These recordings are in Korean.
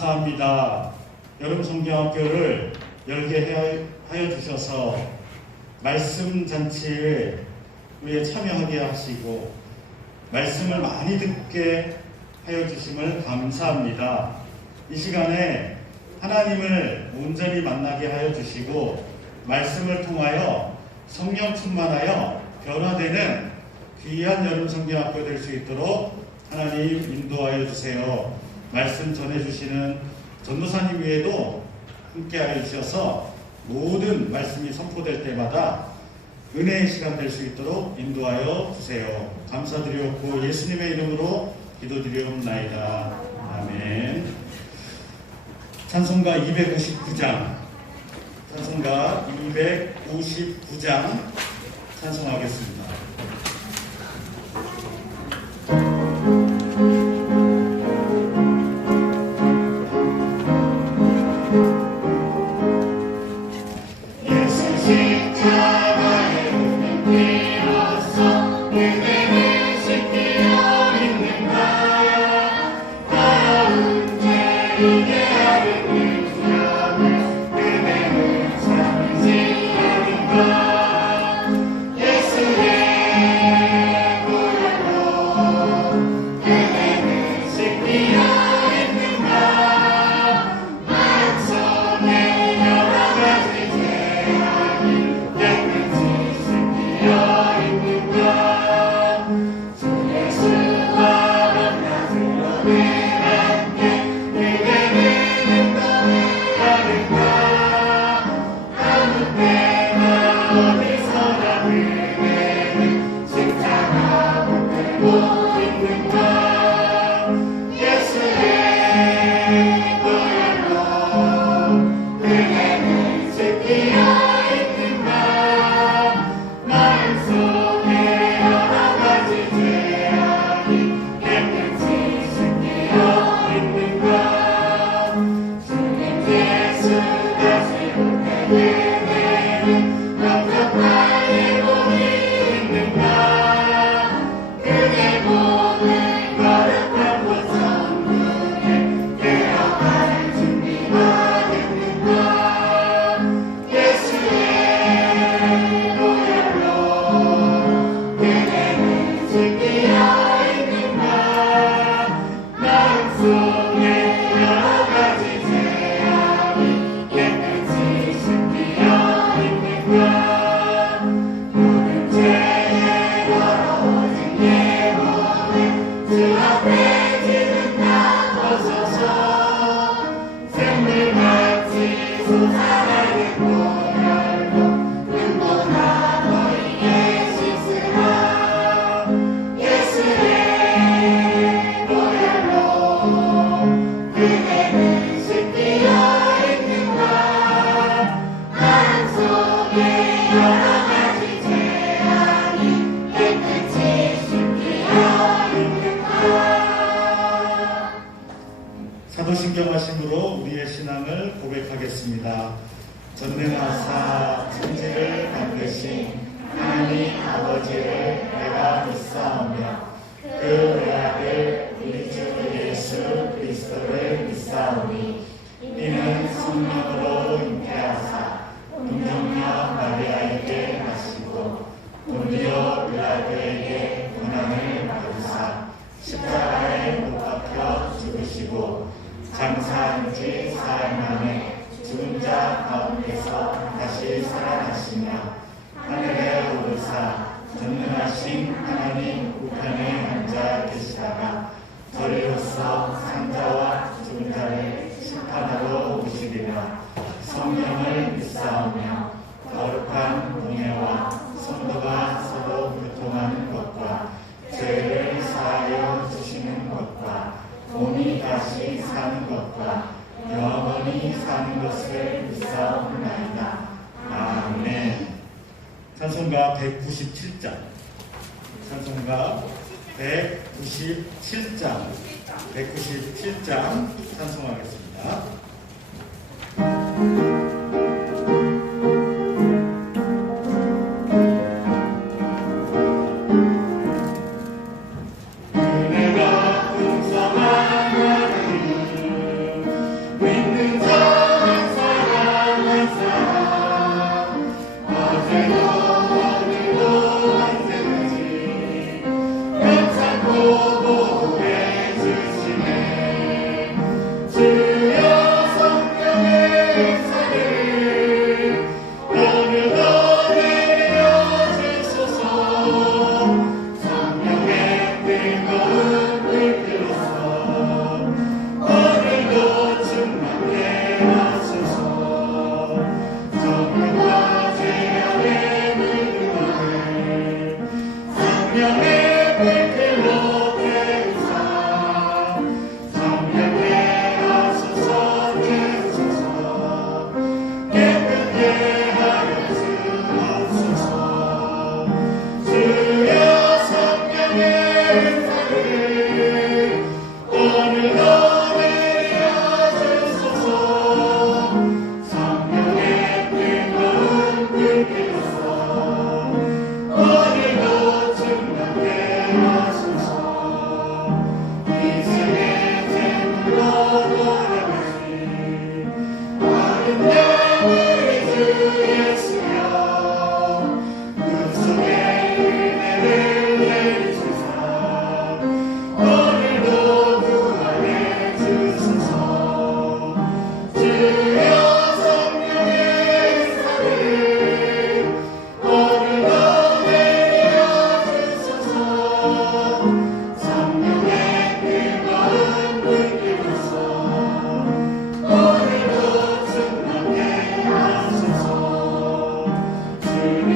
감사합니다. 여름 성경학교를 열게 하여 주셔서 말씀 잔치에 참여하게 하시고 말씀을 많이 듣게 하여 주심을 감사합니다. 이 시간에 하나님을 온전히 만나게 하여 주시고 말씀을 통하여 성령 충만하여 변화되는 귀한 여름 성경학교 될 수 있도록 하나님 인도하여 주세요. 말씀 전해주시는 전도사님 외에도 함께하여 주셔서 모든 말씀이 선포될 때마다 은혜의 시간 될 수 있도록 인도하여 주세요. 감사드리고 예수님의 이름으로 기도드리옵나이다. 아멘 찬송가 259장 찬송가 259장 찬송하겠습니다. 찬송가 197장 찬송가 197장 197장 찬송하겠습니다.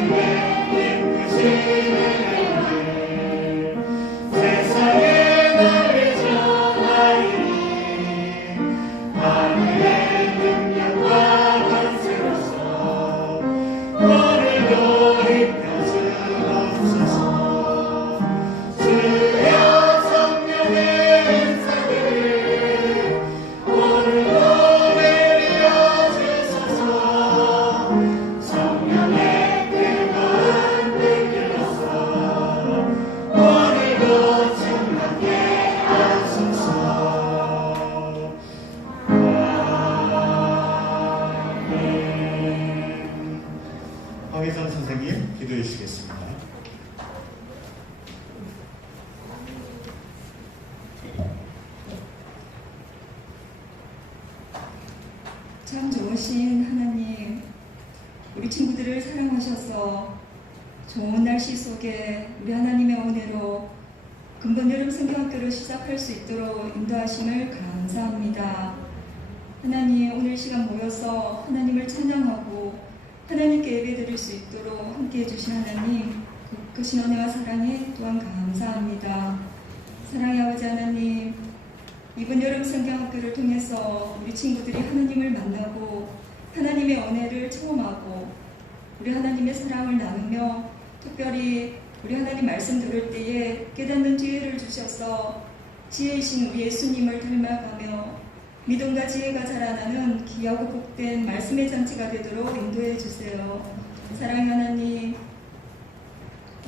Amen. 참 좋으신 하나님, 우리 친구들을 사랑하셔서 좋은 날씨 속에 우리 하나님의 은혜로 근본 여름 성경학교를 시작할 수 있도록 인도하심을 감사합니다. 하나님, 오늘 시간 모여서 하나님을 찬양하고 하나님께 예배드릴 수 있도록 함께 해주신 하나님, 그 크신 은혜와 사랑에 또한 감사합니다. 사랑의 아버지 하나님, 이번 여름 성경학교를 통해서 우리 친구들이 하나님을 만나고 하나님의 은혜를 체험하고 우리 하나님의 사랑을 나누며 특별히 우리 하나님 말씀 들을 때에 깨닫는 지혜를 주셔서 지혜이신 우리 예수님을 닮아가며 믿음과 지혜가 자라나는 귀하고 복된 말씀의 잔치가 되도록 인도해 주세요. 사랑의 하나님,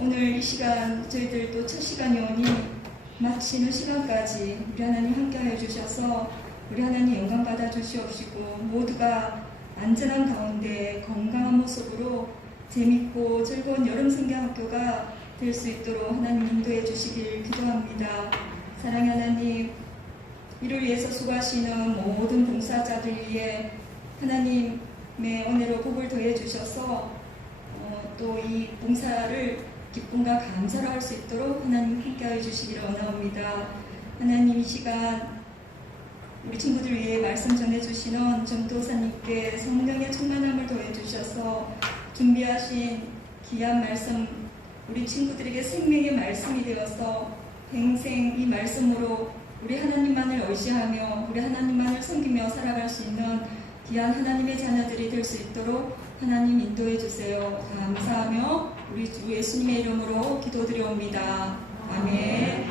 오늘 이 시간 저희들도 첫 시간이 오니 마치는 시간까지 우리 하나님 함께하여 주셔서 우리 하나님 영광 받아 주시옵시고 모두가 안전한 가운데 건강한 모습으로 재밌고 즐거운 여름 성경학교가 될 수 있도록 하나님 인도해 주시길 기도합니다. 사랑의 하나님, 이를 위해서 수고하시는 모든 봉사자들 위해 하나님의 은혜로 복을 더해 주셔서 어, 또이 봉사를 기쁨과 감사로 할 수 있도록 하나님 함께하여 주시기를 원하옵니다. 하나님 이 시간 우리 친구들 위해 말씀 전해주시는 전도사님께 성령의 충만함을 더해주셔서 준비하신 귀한 말씀 우리 친구들에게 생명의 말씀이 되어서 평생 이 말씀으로 우리 하나님만을 의지하며 우리 하나님만을 섬기며 살아갈 수 있는 귀한 하나님의 자녀들이 될 수 있도록 하나님 인도해 주세요. 감사하며 우리 주 예수님의 이름으로 기도드려옵니다. 아멘.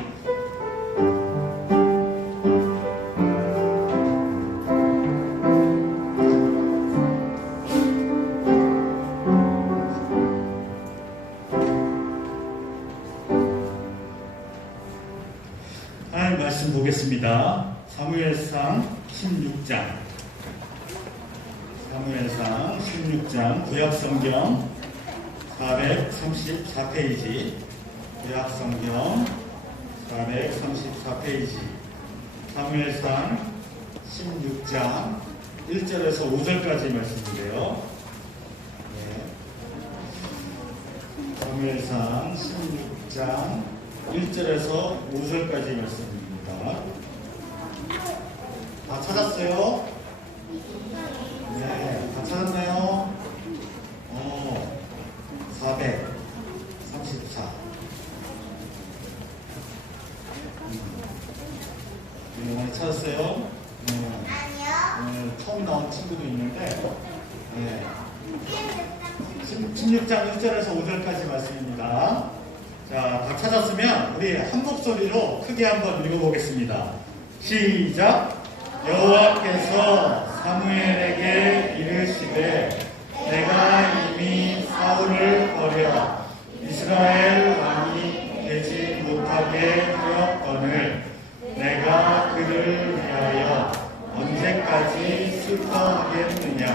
하나님 말씀 보겠습니다. 사무엘상 16장. 사무엘상 16장 구약성경 434페이지. 구약성경 434페이지. 사무엘상 16장 1절에서 5절까지 말씀인데요. 네. 사무엘상 16장 1절에서 5절까지 말씀입니다. 다 찾았어요? 네, 다 찾았나요? 어, 434. 네, 많이 찾았어요? 네, 아니요. 네, 처음 나온 친구도 있는데, 네. 16장 1절에서 5절까지 말씀입니다. 자, 다 찾았으면 우리 한 목소리로 크게 한번 읽어보겠습니다. 시작! 여호와께서 사무엘에게 이르시되 내가 이미 사울을 버려 이스라엘 왕이 되지 못하게 하였거늘 내가 그를 위하여 언제까지 슬퍼하겠느냐?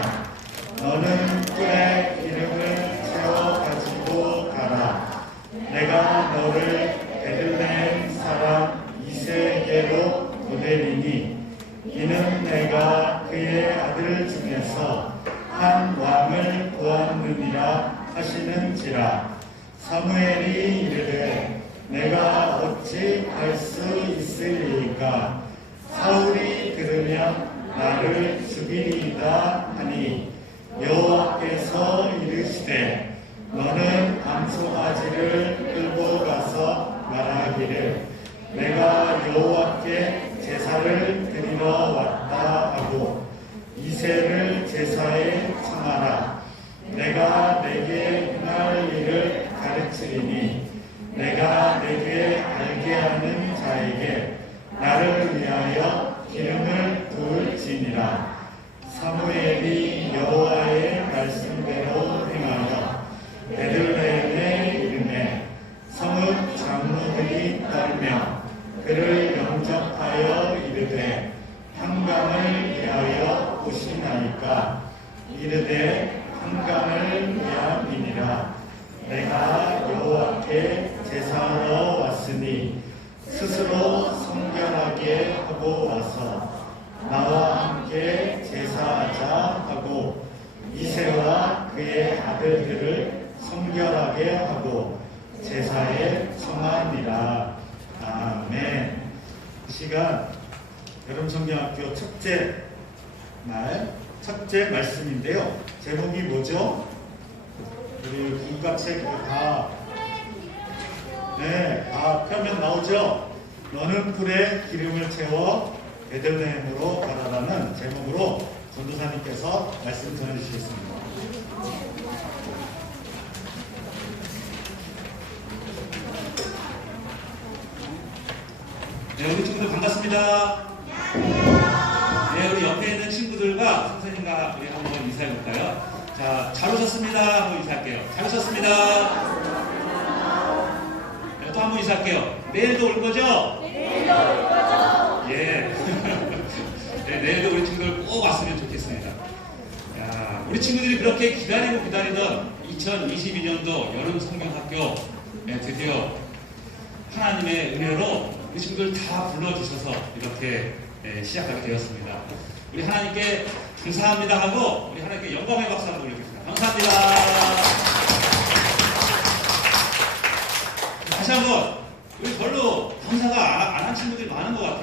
너는 꿀에 기름을 채워 가지고 가라. 내가 너를 베들레헴 사람 이세에게로 보내리니 이는 내가 그의 아들 중에서 한 왕을 구하느니라 하시는지라. 사무엘이 이르되 내가 어찌 갈수 있으리까? 사울이 들으면 나를 죽이리이다 하니 여호와께서 이르시되 너는 암송아지를 끌고 가서 말하기를 내가 여호와께 제사를 드리러 왔다 하고 이새를 제사에 청하라. 내가 내게 행할 일을 가르치리니 내가 내게 알게 하는 자에게 나를 위하여 기름을 부을지니라. 사무엘이 여호와의 말씀대로 행하여 베들레헴에 이르매 성읍 장로들이 떨며 그를 영접하여 이르되 한강을 위하여 오시나이까 이르되 한강을 위함이니라 내가 여호와께 제사하러 왔으니 스스로 성결하게 하고 와서 나와 함께 제사하자 하고 이세와 그의 아들들을 성결하게 하고 제사에 청하니라. 아멘. 이 시간 여름성경학교 첫째 날 첫째 말씀인데요. 제목이 뭐죠? 우리 국가책 다, 네, 다 펴면 나오죠? 너는 풀에 기름을 채워 베들레헴으로 가라라는 제목으로 전도사님께서 말씀 전해주시겠습니다. 네, 우리 친구들 반갑습니다. 네, 우리 옆에 있는 친구들과 선생님과 우리 한번 인사해 볼까요? 자, 잘 오셨습니다. 한번 인사할게요. 잘 오셨습니다. 네, 한번 인사할게요. 내일도 올 거죠? 내일도 올 거죠? 예. 네, 내일도 우리 친구들 꼭 왔으면 좋겠습니다. 야, 우리 친구들이 그렇게 기다리고 기다리던 2022년도 여름 성경학교 네, 드디어 하나님의 은혜로 우리 친구들 다 불러주셔서 이렇게 예, 시작하게 되었습니다. 우리 하나님께 감사합니다 하고 우리 하나님께 영광의 박수 한번 올리겠습니다. 감사합니다. 다시 한번 우리 별로 감사가 안 한 친구들이 많은 것 같아.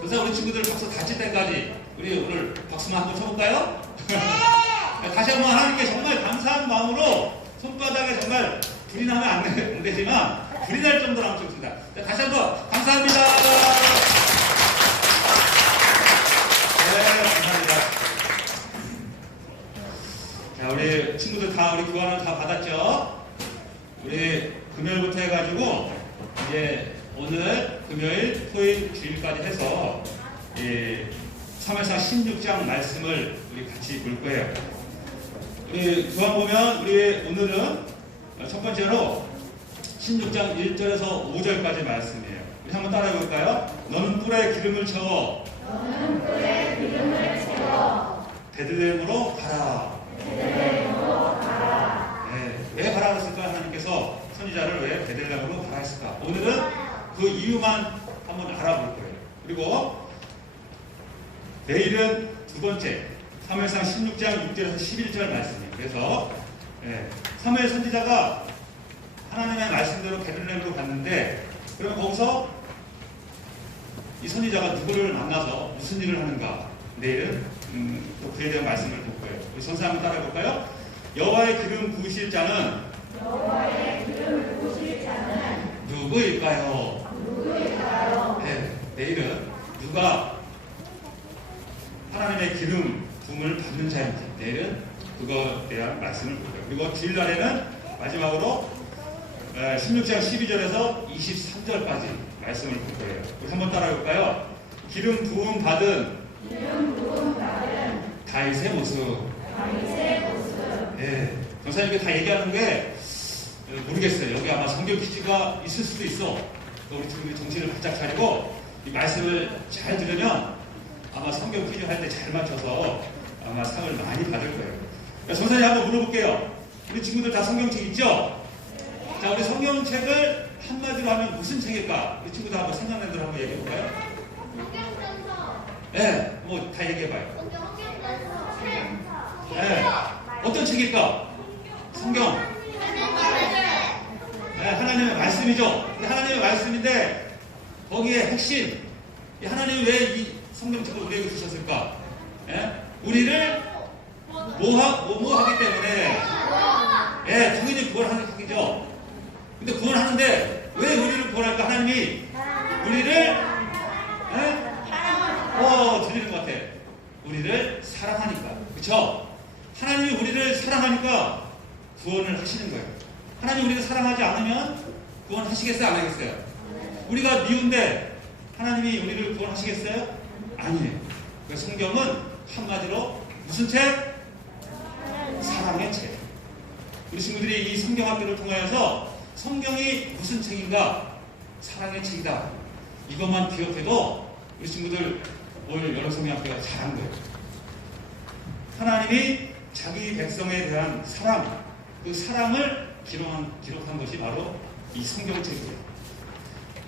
그래서 우리 친구들 박수 다칠 때까지 우리 오늘 박수만 한번 쳐볼까요? 다시 한번 하나님께 정말 감사한 마음으로 손바닥에 정말 불이 나면 안, 되, 되지만 불이 날 정도로 좋습니다. 자, 다시 한번 감사합니다. 네, 감사합니다. 자, 우리 친구들 다 우리 교환을 다 받았죠? 우리 금요일부터 해가지고 이제 오늘 금요일, 토요일, 주일까지 해서 이 3회사 16장 말씀을 우리 같이 볼 거예요. 우리 교환 보면 우리 오늘은 첫 번째로 16장 1절에서 5절까지 말씀이에요. 우리 한번 따라해 볼까요? 너는 뿔에 기름을 채워 너는 뿔에 기름을 채워 베들레헴으로 가라. 베들레헴으로 가라. 네, 왜 가라 그랬을까? 하나님께서 선지자를 왜 베들레헴으로 가라 했을까? 오늘은 그 이유만 한번 알아볼 거예요. 그리고 내일은 두 번째 3회상 16장 6절에서 11절 말씀이에요. 그래서 예, 3회 선지자가 하나님의 말씀대로 베들레헴으로 갔는데 그러면 거기서 이 선지자가 누구를 만나서 무슨 일을 하는가? 내일은 음, 또 그에 대한 말씀을 볼 거예요. 우리 선생 한번 따라해 볼까요? 여호와의 기름 부으실 자는 누구일까요? 누구일까요? 네, 내일은 누가 하나님의 기름 부음을 받는 자인지 내일은 그거에 대한 말씀을 볼게요. 그리고 주일날에는 마지막으로 에, 16장 12절에서 23절까지 말씀을 볼 거예요. 우리 한번 따라해볼까요? 기름 부음 받은 기름 부음 받은 다윗의 모습. 다윗의 모습 네, 전사님께 다 얘기하는 게 어, 모르겠어요. 여기 아마 성경 퀴즈가 있을 수도 있어. 또 우리 친구들이 정신을 바짝 차리고 이 말씀을 잘 들으면 아마 성경 퀴즈 할 때 잘 맞춰서 아마 상을 많이 받을 거예요. 자, 전사님 한번 물어볼게요. 우리 친구들 다 성경책 있죠? 자, 우리 성경책을 한마디로 하면 무슨 책일까? 우리 친구들 한번 생각나는 대로 한번 얘기해 볼까요? 성경전서 네, 뭐 다 얘기해 봐요. 성경전서 네, 어떤 책일까? 성경. 네, 하나님의 말씀이죠. 하나님의 말씀인데 거기에 핵심 이 하나님이 왜이 성경책을 우리에게 주셨을까? 예? 우리를 뭐하, 뭐, 뭐 하기 때문에 예, 당연히 구원하는 책이죠. 근데 구원하는데 왜 우리를 구원할까? 하나님이 우리를 예? 어 들리는 것 같아. 우리를 사랑하니까 그렇죠? 하나님이 우리를 사랑하니까 구원을 하시는 거예요. 하나님 우리를 사랑하지 않으면 구원하시겠어요? 안 하겠어요? 우리가 미운데 하나님이 우리를 구원하시겠어요? 아니에요. 그 성경은 한마디로 무슨 책? 사랑의 책. 우리 친구들이 이 성경 학교를 통하여서 성경이 무슨 책인가? 사랑의 책이다. 이것만 기억해도 우리 친구들 올 여름 성경 학교가 잘한 거예요. 하나님이 자기 백성에 대한 사랑, 그 사랑을 기록한, 기록한 것이 바로 이 성경책이에요.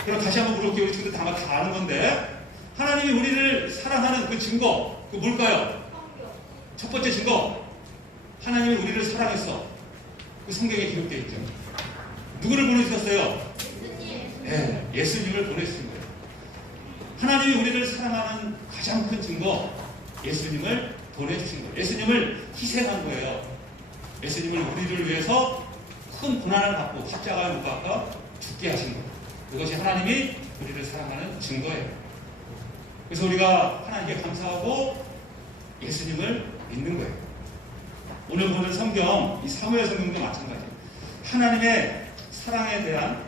그럼 다시 한번 물어볼게요. 우리 친구들 다, 다 아는 건데 하나님이 우리를 사랑하는 그 증거 그 뭘까요? 첫 번째 증거 하나님이 우리를 사랑했어. 그 성경에 기록되어 있죠. 누구를 보내주셨어요? 예, 예수님을 보내주신 거예요. 하나님이 우리를 사랑하는 가장 큰 증거 예수님을 보내주신 거예요. 예수님을 희생한 거예요. 예수님을 우리를 위해서 큰 고난을 받고 십자가에 못 박아 죽게 하신 거예요. 그것이 하나님이 우리를 사랑하는 증거예요. 그래서 우리가 하나님께 감사하고 예수님을 믿는 거예요. 오늘 보는 성경, 이 사무엘 성경도 마찬가지예요. 하나님의 사랑에 대한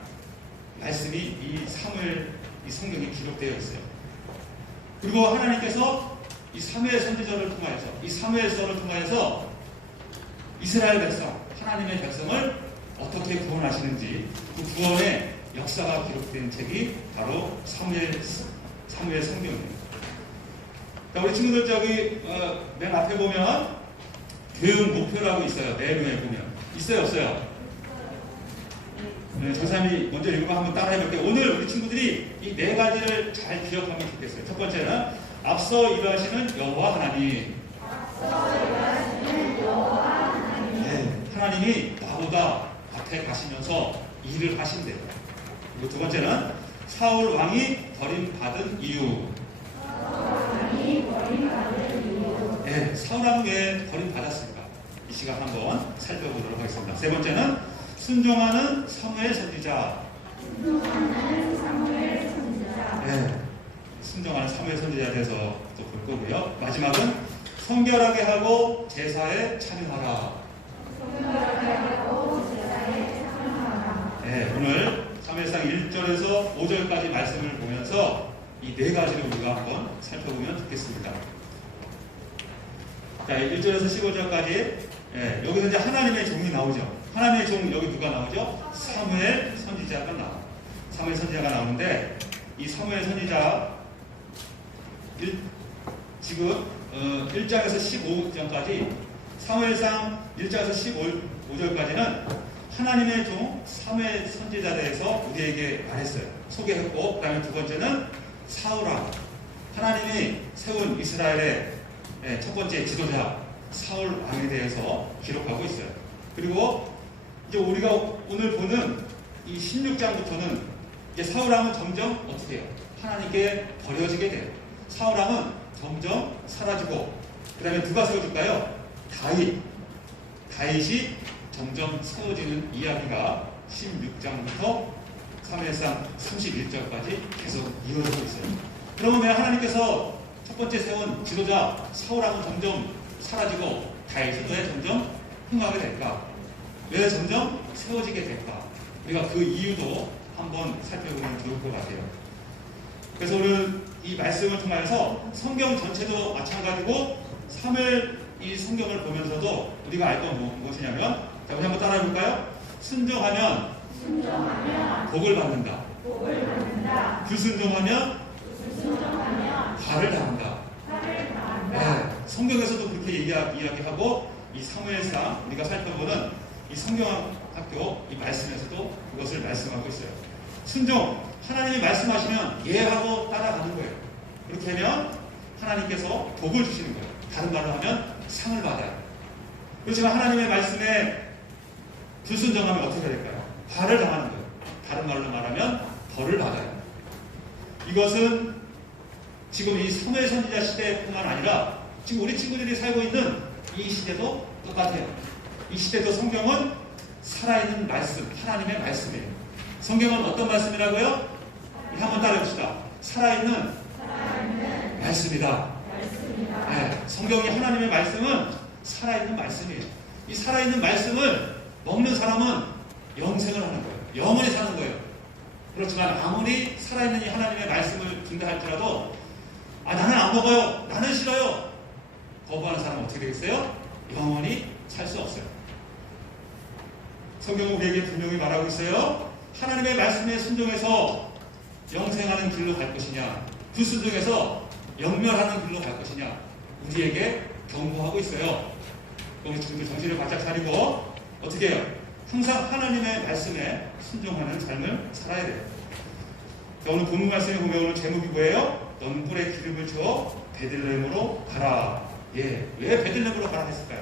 말씀이 이 사무엘 이 성경에 기록되어 있어요. 그리고 하나님께서 이 사무엘 선지자를 통하여서 이 사무엘서를 통하여서 이스라엘 백성, 하나님의 백성을 어떻게 구원하시는지 그 구원의 역사가 기록된 책이 바로 사무엘 사무엘 성경이에요. 자, 우리 친구들 저기 어, 맨 앞에 보면 교육 목표라고 있어요. 내면에 보면 있어요, 없어요? 네, 전사님이 먼저 읽고 한번 따라해볼게요. 오늘 우리 친구들이 이 네 가지를 잘 기억하면 좋겠어요. 첫 번째는 앞서 일하시는 여호와 하나님. 네, 하나님이 나보다 앞에 가시면서 일을 하신대요. 그리고 두 번째는 사울 왕이 버림받은 이유. 네, 사울 왕은 왜 버림받았을까? 이 시간 한번 살펴보도록 하겠습니다. 세 번째는 순종하는 사무엘 선지자. 네, 순종하는 사무엘 선지자에 대해서 또 볼 거고요. 마지막은 성결하게 하고 제사에 참여하라. 3회상 1절에서 5절까지 말씀을 보면서 이 네 가지를 우리가 한번 살펴보면 좋겠습니다. 자, 1절에서 15절까지 예, 여기서 이제 하나님의 종이 나오죠. 하나님의 종 여기 누가 나오죠? 사무엘 선지자가 나와. 사무엘 선지자가 나오는데 이 사무엘 선지자 일, 지금 어, 1장에서 15장까지 사무엘상 1장에서 15절까지는 하나님의 종 사무엘 선지자에 대해서 우리에게 말했어요. 소개했고 그 다음에 두 번째는 사울왕 하나님이 세운 이스라엘의 예, 첫 번째 지도자 사울 왕에 대해서 기록하고 있어요. 그리고 이제 우리가 오늘 보는 이 16장부터는 이제 사울 왕은 점점 어떻게 해요? 하나님께 버려지게 돼요. 사울 왕은 점점 사라지고 그 다음에 누가 세워줄까요? 다윗. 다윗이 점점 세워지는 이야기가 16장부터 3회상 31절까지 계속 이어지고 있어요. 그러면 왜 하나님께서 첫 번째 세운 지도자 사울왕은 점점 사라지고 다윗은 왜 점점 흥하게 될까? 왜 점점 세워지게 될까? 우리가 그 이유도 한번 살펴보면 좋을 것 같아요. 그래서 오늘 이 말씀을 통해서 성경 전체도 마찬가지고 3일 이 성경을 보면서도 우리가 알건 무엇이냐면 자, 우리 한번 따라해 볼까요? 순종하면, 복을 받는다. 불순종하면 화를 당한다. 네, 성경에서도 그렇게 얘기, 이야기하고 이 사무엘상 우리가 살펴보는 이 성경학교 이 말씀에서도 그것을 말씀하고 있어요. 순종 하나님이 말씀하시면 예 하고 따라가는 거예요. 그렇게 하면 하나님께서 복을 주시는 거예요. 다른 말로 하면 상을 받아요. 그렇지만 하나님의 말씀에 불순종하면 어떻게 될까요? 벌을 당하는 거예요. 다른 말로 말하면 벌을 받아요. 이것은 지금 이 사무엘 선지자 시대뿐만 아니라 지금 우리 친구들이 살고 있는 이 시대도 똑같아요. 이 시대도 성경은 살아있는 말씀, 하나님의 말씀이에요. 성경은 어떤 말씀이라고요? 한번 따라해봅시다. 살아있는, 말씀이다. 네, 성경이 하나님의 말씀은 살아있는 말씀이에요. 이 살아있는 말씀을 먹는 사람은 영생을 하는 거예요. 영원히 사는 거예요. 그렇지만 아무리 살아있는 이 하나님의 말씀을 준다 할지라도 아 나는 안 먹어요. 나는 싫어요. 거부하는 사람은 어떻게 되겠어요? 영원히 살 수 없어요. 성경은 우리에게 분명히 말하고 있어요. 하나님의 말씀에 순종해서 영생하는 길로 갈 것이냐, 불순종해서 영멸하는 길로 갈 것이냐, 우리에게 경고하고 있어요. 우리 친구들 정신을 바짝 차리고 어떻게 해요? 항상 하나님의 말씀에 순종하는 삶을 살아야 돼요. 자, 오늘 본문 말씀에 보면 오늘 제목이 뭐예요? 넌 뿔에 기름을 채워 베들레헴으로 가라. 예, 왜 베들레헴으로 가라 했을까요?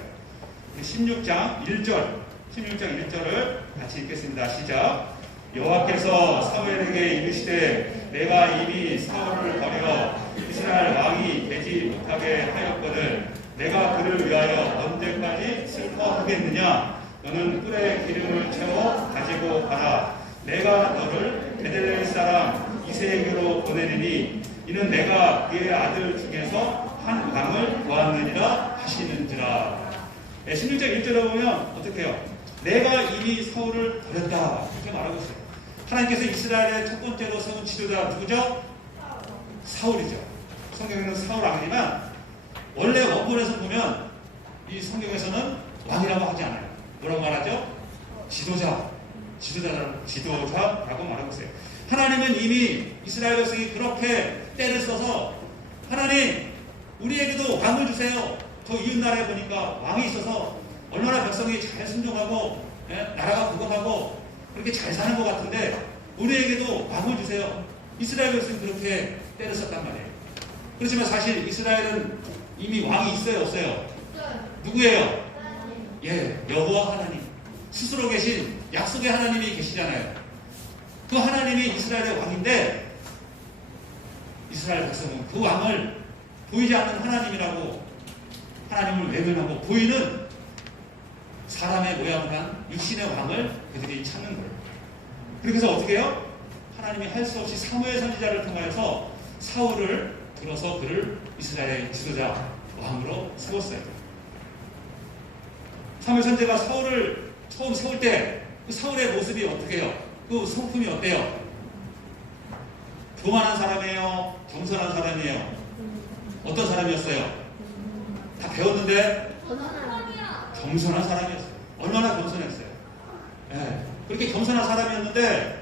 16장 1절, 16장 1절을 같이 읽겠습니다. 시작. 여호와께서 사무엘에게 이르시되 내가 이미 사울을 버려 이스라엘 왕이 되지 못하게 하였거늘 내가 그를 위하여 언제까지 슬퍼하겠느냐 너는 뿔에 기름을 채워 가지고 가라. 내가 너를 베들레헴 사람 이세에게로 보내리니 이는 내가 그의 아들 중에서 한 왕을 보았느니라 하시는지라. 네, 16장 1절에 보면 어떻게 해요? 내가 이미 서울을 버렸다. 이렇게 말하고 있어요. 하나님께서 이스라엘의 첫 번째로 세운 지도자 누구죠? 사울이죠. 성경에는 사울 아니지만 원래 원본에서 보면 이 성경에서는 왕이라고 하지 않아요 뭐라고 말하죠? 지도자 지도자, 지도자라고 말하고 있어요. 하나님은 이미 이스라엘 백성이 그렇게 때를 써서 하나님 우리에게도 왕을 주세요. 저 이웃 나라에 보니까 왕이 있어서 얼마나 백성이 잘 순종하고 예? 나라가 부강하고 그렇게 잘 사는 것 같은데 우리에게도 왕을 주세요. 이스라엘 백성이 그렇게 때를 썼단 말이에요. 그렇지만 사실 이스라엘은 이미 왕이 있어요, 없어요? 누구예요? 예, 여호와 하나님. 스스로 계신 약속의 하나님이 계시잖아요. 그 하나님이 이스라엘의 왕인데 이스라엘 백성은 그 왕을 보이지 않는 하나님이라고 하나님을 외면하고 보이는 사람의 모양을 한 육신의 왕을 그들이 찾는 거예요. 그래서 어떻게 해요? 하나님이 할 수 없이 사무엘 선지자를 통하여서 사울을 들어서 그를 이스라엘의 지도자 왕으로 세웠어요. 사무엘 선지자가 사울을 처음 세울 때 그 사울의 모습이 어떻게 해요? 그 성품이 어때요? 교만한 사람이에요? 겸손한 사람이에요? 어떤 사람이었어요? 다 배웠는데 겸손한 사람이었어요. 얼마나 겸손했어요? 예, 그렇게 겸손한 사람이었는데